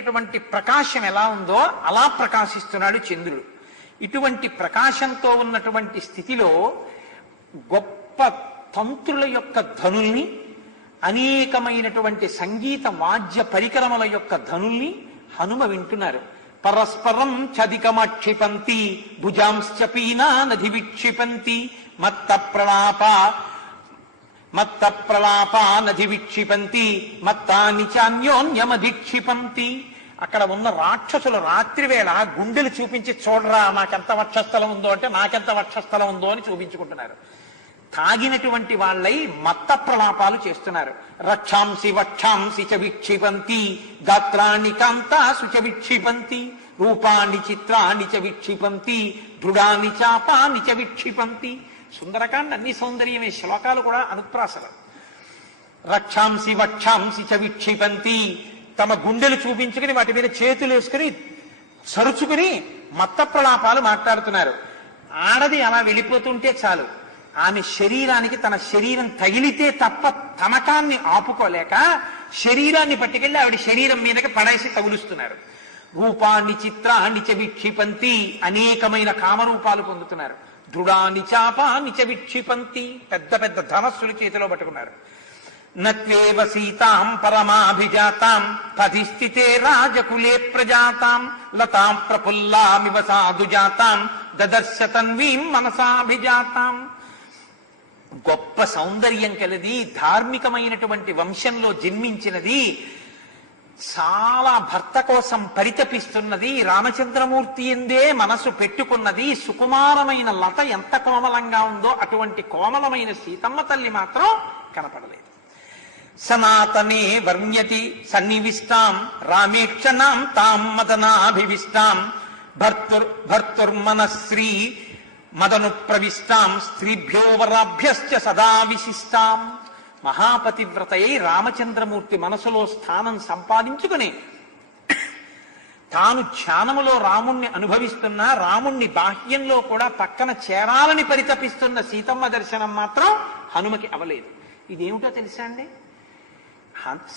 ఇటువంటి ప్రకాశం ఎలా ఉందో అలా ప్రకాశిస్తున్నాడు చంద్రుడు. ఇటువంటి ప్రకాశంతో ఉన్నటువంటి స్థితిలో గొప్ప తంత్రుల యొక్క ధనుల్ని, అనేకమైనటువంటి సంగీత వాద్య పరికరముల యొక్క ధనుల్ని హనుమ వింటున్నారు. పరస్పరం చదికమక్షిపంతి భుజాంశ్చ పీనా నది విక్షిపంతి మత్త ప్రలాపా నది విక్షిపంతి మత్తాని చాన్యోన్యమధిక్షిపంతి. అక్కడ ఉన్న రాక్షసులు రాత్రివేళ గుండెలు చూపించి చూడరా నాకెంత వక్షస్థలం ఉందో అంటే నాకెంత వక్షస్థలం ఉందో అని చూపించుకుంటున్నారు. తాగినటువంటి వాళ్ళై మత్త ప్రలాపాలు చేస్తున్నారు. రక్షాంసి వక్షాంసి చ విక్షిపంతి గాత్రాన్ని కాంతాసు చ విక్షిపంతి రూపాన్ని చిత్రాన్ని చ విక్షిపంతి దృఢాన్ని చాపాన్ని చ విక్షిపంతి. సుందరకాండ అన్ని సౌందర్యమే, శ్లోకాలు కూడా అనుప్రాసలు. రక్షాంసి వక్షాంసి చ విక్షిపంతి, తమ గుండెలు చూపించుకుని వాటి మీద చేతులు వేసుకుని సరుచుకుని మత్త ప్రలాపాలు మాట్లాడుతున్నారు. ఆడది అలా వెళ్ళిపోతుంటే చాలు, ఆమె శరీరానికి తన శరీరం తగిలితే తప్ప తమకాన్ని ఆపుకోలేక శరీరాన్ని పట్టుకెళ్ళి ఆవిడ శరీరం మీదకి పడేసి తగులుస్తున్నారు. రూపాన్ని చిత్రాన్ని చ విక్షిపంతి, అనేకమైన కామరూపాలు పొందుతున్నారు. దృఢాన్ని చాపాన్ని చ విక్షిపంతి, పెద్ద పెద్ద ధనస్సులు చేతిలో పట్టుకున్నారు. నత్వేవ సీతాం పరమాభిజాతాం పధిస్థితే రాజకులే ప్రజాతాం లతాం ప్రఫుల్లామివ సాధుజాతాం దదర్శ తన్వీం మనసాభిజాతాం. గొప్ప సౌందర్యం కలిది, ధార్మికమైనటువంటి వంశంలో జన్మించినది, చాలా భర్త కోసం పరితపిస్తున్నది, రామచంద్రమూర్తి ఎందే మనసు పెట్టుకున్నది, సుకుమారమైన లత ఎంత కోమలంగా ఉందో అటువంటి కోమలమైన సీతమ్మ తల్లి మాత్రం కనపడలేదు. సనాతనే వర్ణ్యతి సన్నివిష్టాం రామేక్షణాం తాం మదనాభివిష్టాం భర్తుర్మనశ్రీ మదను ప్రవిష్టాం స్త్రీభ్యో వరాభ్యశ్చ సదా విశిష్టాం. మహాపతివ్రతయై రామచంద్రమూర్తి మనసులో స్థానం సంపాదించుకుని తాను ధ్యానములో రాముణ్ణి అనుభవిస్తున్నా, రాముణ్ణి బాహ్యంలో కూడా పక్కన చేరాలని పరితపిస్తున్న సీతమ్మ దర్శనం మాత్రం హనుమకి అవలేదు. ఇదేమిటో తెలుసా అండి?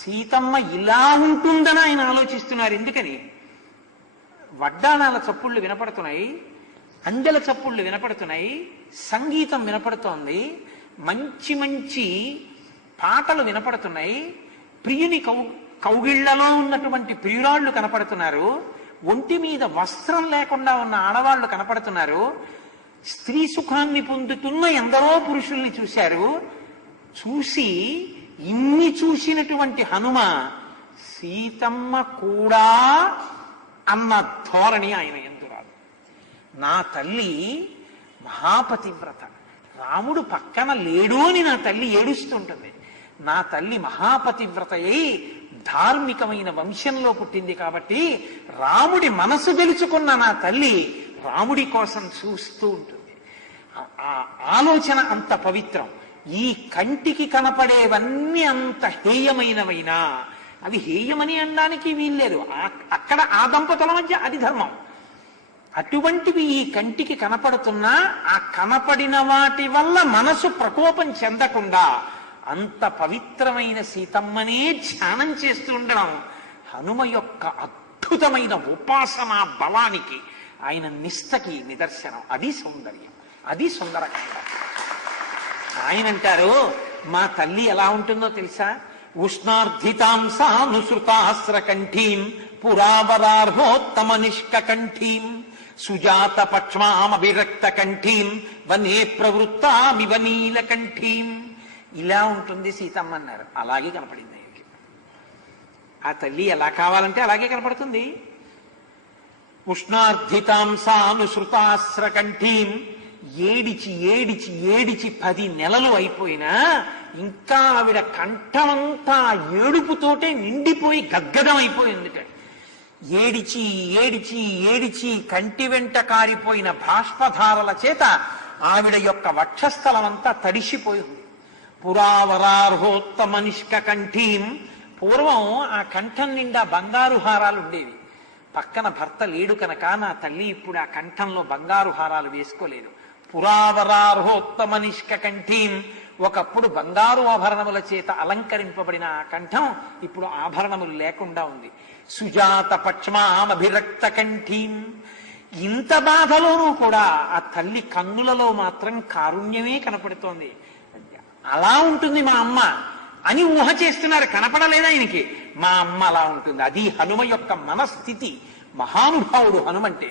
సీతమ్మ ఇలా ఉంటుందని ఆయన ఆలోచిస్తున్నారు. ఎందుకని? వడ్డాణాల చప్పుళ్ళు వినపడుతున్నాయి, అందెల చప్పుళ్ళు వినపడుతున్నాయి, సంగీతం వినపడుతోంది, మంచి మంచి పాటలు వినపడుతున్నాయి, ప్రియుని కౌగిళ్లలో ఉన్నటువంటి ప్రియురాళ్లు కనపడుతున్నారు, ఒంటి మీద వస్త్రం లేకుండా ఉన్న ఆడవాళ్లు కనపడుతున్నారు, స్త్రీ సుఖాన్ని పొందుతున్న ఎందరో పురుషుల్ని చూశారు. చూసి ఇన్ని చూసినటువంటి హనుమ సీతమ్మ కూడా అన్న ధోరణి ఆయన ఎందురాదు. నా తల్లి మహాపతివ్రత, రాముడు పక్కన లేడు అని నా తల్లి ఏడుస్తుంటుంది. నా తల్లి మహాపతివ్రత అయి ధార్మికమైన వంశంలో పుట్టింది కాబట్టి రాముడి మనసు గెలుచుకున్న నా తల్లి రాముడి కోసం చూస్తూ ఉంటుంది. ఆ ఆలోచన అంత పవిత్రం. ఈ కంటికి కనపడేవన్నీ అంత హేయమైనవైనా అవి హేయమని అనడానికి వీల్లేదు. అక్కడ ఆ దంపతుల మధ్య అది ధర్మం. అటువంటివి ఈ కంటికి కనపడుతున్నా ఆ కనపడిన వాటి వల్ల మనసు ప్రకోపం చెందకుండా అంత పవిత్రమైన సీతమ్మనే ధ్యానం చేస్తూ ఉండడం హనుమ యొక్క అద్భుతమైన ఉపాసనా బలానికి, ఆయన నిష్టకి నిదర్శనం. అది సౌందర్యం, అది సుందరకాండ. ఆయన అంటారు, మా తల్లి ఎలా ఉంటుందో తెలుసా? ఉష్ణార్ధితాం సానుసృతాస్రకంఠీం పురావరార్హోత్తమ నిష్కంఠీం సుజాత పక్ష్మామభిరక్త కంఠీం వనే ప్రవృత్తామివ నీలకంఠీం. ఇలా ఉంటుంది సీతమ్మ అన్నారు. అలాగే కనపడింది ఆయనకి. ఆ తల్లి ఎలా కావాలంటే అలాగే కనపడుతుంది. ఉష్ణార్ధితాం సానుసృతాస్రకంఠీం, ఏడిచి ఏడిచి ఏడిచి 10 నెలలు అయిపోయినా ఇంకా ఆవిడ కంఠమంతా ఏడుపుతోటే నిండిపోయి గద్గదం అయిపోయింది. ఏడిచి ఏడిచి ఏడిచి కంటి వెంట కారిపోయిన బాష్పధారల చేత ఆవిడ యొక్క వక్షస్థలం అంతా తడిసిపోయింది. పురావరార్హోత్తమ నిష్కంఠీం. పూర్వం ఆ కంఠం నిండా బంగారు హారాలు ఉండేవి. పక్కన భర్త లేడు కనుక నా తల్లి ఇప్పుడు ఆ కంఠంలో బంగారు హారాలు వేసుకోలేదు. పురావరార్హోత్తమ నిష్కంఠీం ఒకప్పుడు బంగారు ఆభరణముల చేత అలంకరింపబడిన ఆ కంఠం ఇప్పుడు ఆభరణములు లేకుండా ఉంది. సుజాత పక్ష్మామభిరక్త కంఠీం. ఇంత బాధలోనూ కూడా ఆ తల్లి కన్నులలో మాత్రం కారుణ్యమే కనపడుతోంది. అలా ఉంటుంది మా అమ్మ అని ఊహ చేస్తున్నారు, కనపడలేదా ఆయనకి? మా అమ్మ అలా ఉంటుంది. అది హనుమ యొక్క మనస్థితి. మహానుభావుడు హనుమంటే.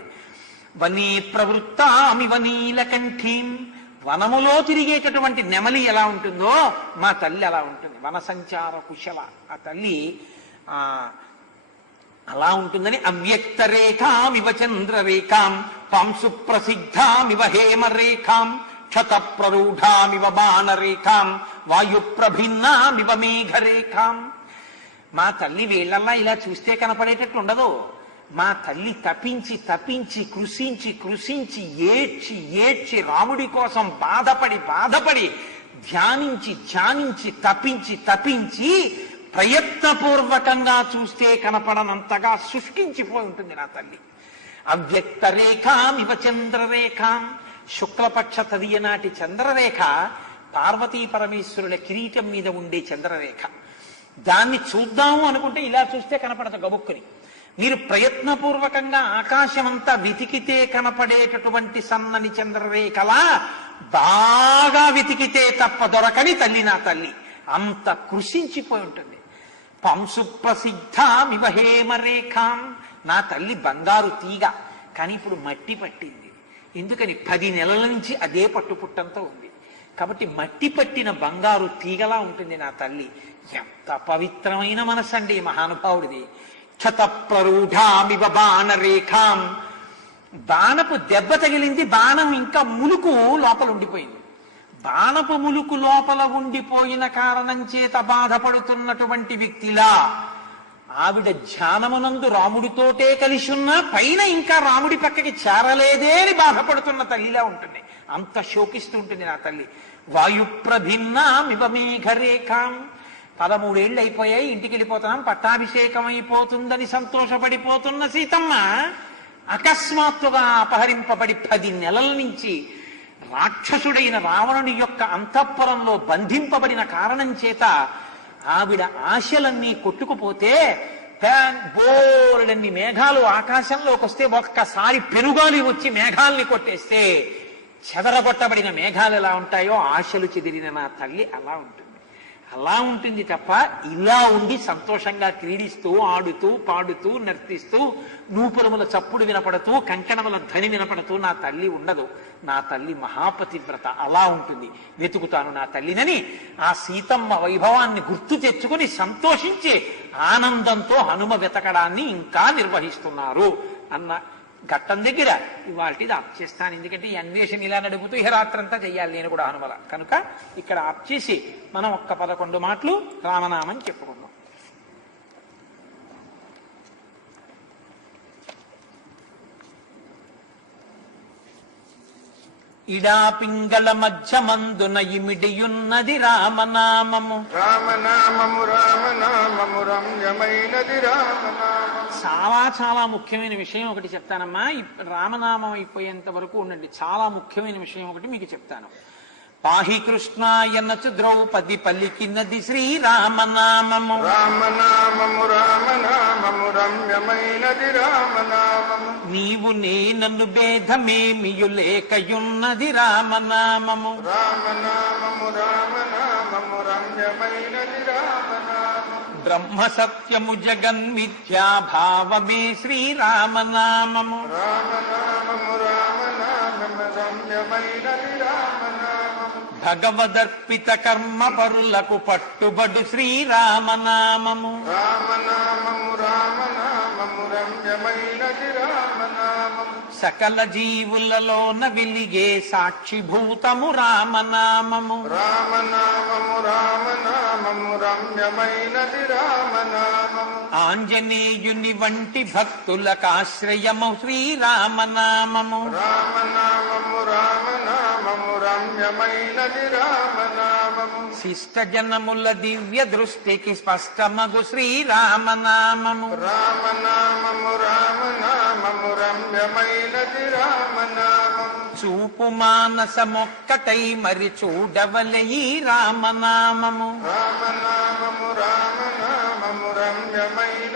వనీ ప్రవృత్తామి వనీలకంఠీం. వనములో తిరిగేటటువంటి నెమలి ఎలా ఉంటుందో మా తల్లి అలా ఉంటుంది. వన సంచార కుశల ఆ తల్లి అలా ఉంటుందని. అవ్యక్త రేఖామివ చంద్రరేఖాం పాంసు ప్రసిద్ధామివ హేమరేఖాం క్షత ప్రరూఢామివ బాణరేఖాం వాయు ప్రభిన్నామివ మేఘరేఖాం. మా తల్లి వీళ్ళల్లా ఇలా చూస్తే కనపడేటట్లు ఉండదు. మా తల్లి తపించి తపించి కృషించి కృషించి ఏడ్చి ఏడ్చి రాముడి కోసం బాధపడి ధ్యానించి ధ్యానించి తపించి తపించి ప్రయత్నపూర్వకంగా చూస్తే కనపడనంతగా శుష్కించిపోయి ఉంటుంది నా తల్లి. అవ్యక్త రేఖామివ చంద్రరేఖాం. శుక్లపక్ష తదియనాటి చంద్రరేఖ పార్వతీ పరమేశ్వరుల కిరీటం మీద ఉండే చంద్రరేఖ. దాన్ని చూద్దాము అనుకుంటే ఇలా చూస్తే కనపడదు గబుక్కుని. మీరు ప్రయత్నపూర్వకంగా ఆకాశమంతా వెతికితే కనపడేటటువంటి సన్నని చంద్రరేఖలా బాగా వెతికితే తప్ప దొరకని తల్లి నా తల్లి. అంత కృషించిపోయి ఉంటుంది. పంసు ప్రసిద్ధామివ హేమరేఖాం. నా తల్లి బంగారు తీగ, కానీ ఇప్పుడు మట్టి పట్టింది. ఎందుకని? 10 నెలల నుంచి అదే పట్టుపుట్టంతో ఉంది. కాబట్టి మట్టి పట్టిన బంగారు తీగలా ఉంటుంది నా తల్లి. ఎంత పవిత్రమైన మనసండి మహానుభావుడిది. క్షత ప్రరూఢామివ బాణరేఖాం. బాణపు దెబ్బ తగిలింది, బాణం ఇంకా ములుకు లోపల ఉండిపోయింది. బాణపు ములుకు లోపల ఉండిపోయిన కారణం చేత బాధపడుతున్నటువంటి వ్యక్తిలా ఆవిడ ధ్యానమునందు రాముడితోటే కలిసి ఉన్నా పైన ఇంకా రాముడి పక్కకి చేరలేదే అని బాధపడుతున్న తల్లిలా ఉంటుంది. అంత శోకిస్తూ ఉంటుంది నా తల్లి. వాయు ప్రభిన్నామివ మేఘరేఖాం. 13 ఏళ్ళు అయిపోయాయి, ఇంటికి వెళ్ళిపోతున్నాం, పట్టాభిషేకం అయిపోతుందని సంతోషపడిపోతున్న సీతమ్మ అకస్మాత్తుగా అపహరింపబడి 10 నెలల నుంచి రాక్షసుడైన రావణుని యొక్క అంతఃపురంలో బంధింపబడిన కారణం చేత ఆవిడ ఆశలన్నీ కొట్టుకుపోతే బోర్డన్ని మేఘాలు ఆకాశంలోకి వస్తే ఒక్కసారి పెనుగాలి వచ్చి మేఘాల్ని కొట్టేస్తే చెదరగొట్టబడిన మేఘాలు ఎలా ఉంటాయో ఆశలు చెదిరిన నా తల్లి అలా ఉంటుంది. అలా ఉంటుంది తప్ప ఇలా ఉండి సంతోషంగా క్రీడిస్తూ ఆడుతూ పాడుతూ నర్తిస్తూ నూపురముల చప్పుడు వినపడుతూ కంకణముల ధ్వని వినపడుతూ నా తల్లి ఉండదు. నా తల్లి మహాపతివ్రత, అలా ఉంటుంది. వెతుకుతాను నా తల్లినని ఆ సీతమ్మ వైభవాన్ని గుర్తు తెచ్చుకుని సంతోషించి ఆనందంతో హనుమ వెతకడాన్ని ఇంకా నిర్వహిస్తున్నారు అన్న ఘట్టం దగ్గర ఇవాళది ఆప్ చేస్తాను. ఎందుకంటే ఈ అన్వేషణ ఇలా నడుపుతూ ఇహ రాత్రంతా చెయ్యాలి నేను కూడా హనుమల కనుక ఇక్కడ ఆప్ చేసి మనం ఒక్క 11 మాటలు రామనామం చెప్పుకుందాం. ఇడా పింగళ మధ్యమందున ఇమిడియున్నది రామనామము. రామనామము రామనామము రమ్యమైనది రామనామము. చాలా చాలా ముఖ్యమైన విషయం ఒకటి చెప్తానమ్మా. రామనామం అయిపోయేంత వరకు ఉండండి. చాలా ముఖ్యమైన విషయం ఒకటి మీకు చెప్తాను. పాహి కృష్ణాయనచు ద్రౌపది పలికినది శ్రీరామనామము. రామనామము రామనామము రమ్యమైనది రామనామము. నీవు నేనన్ను భేదమేమియు లేకయున్నది రామనామము. రామనామము రామనామము రమ్యమైనది రామనామము. బ్రహ్మ సత్యము జగన్మిథ్యా భావమే శ్రీరామనామము. రామనామము రామనామము రమ్యమైనది రామనామము. భగవదర్పిత కర్మ పరులకు పట్టుబడు శ్రీరామనామము. రామనామము రామనామము రమ్యమైనది రామనామము. సకల జీవులలోన వెలిగే సాక్షిభూతము రామనామము. రామనామము రామనామము రమ్యమైనది రామనామము. ఆంజనేయుని వంటి భక్తులకాశ్రయము శ్రీరామనామము. రామనామము రామనామము రమ్యమైనది రామనామము. శిష్ట జనముల దివ్య దృష్టికి స్పష్టమగు శ్రీరామనామము. రామనామము రామనామము రమ్యమైనది రామనామము. చూపు మానసమొక్కటై మరి చూడవలె ఈ రామనామము. రామనామము రామనామము రమ్యమైన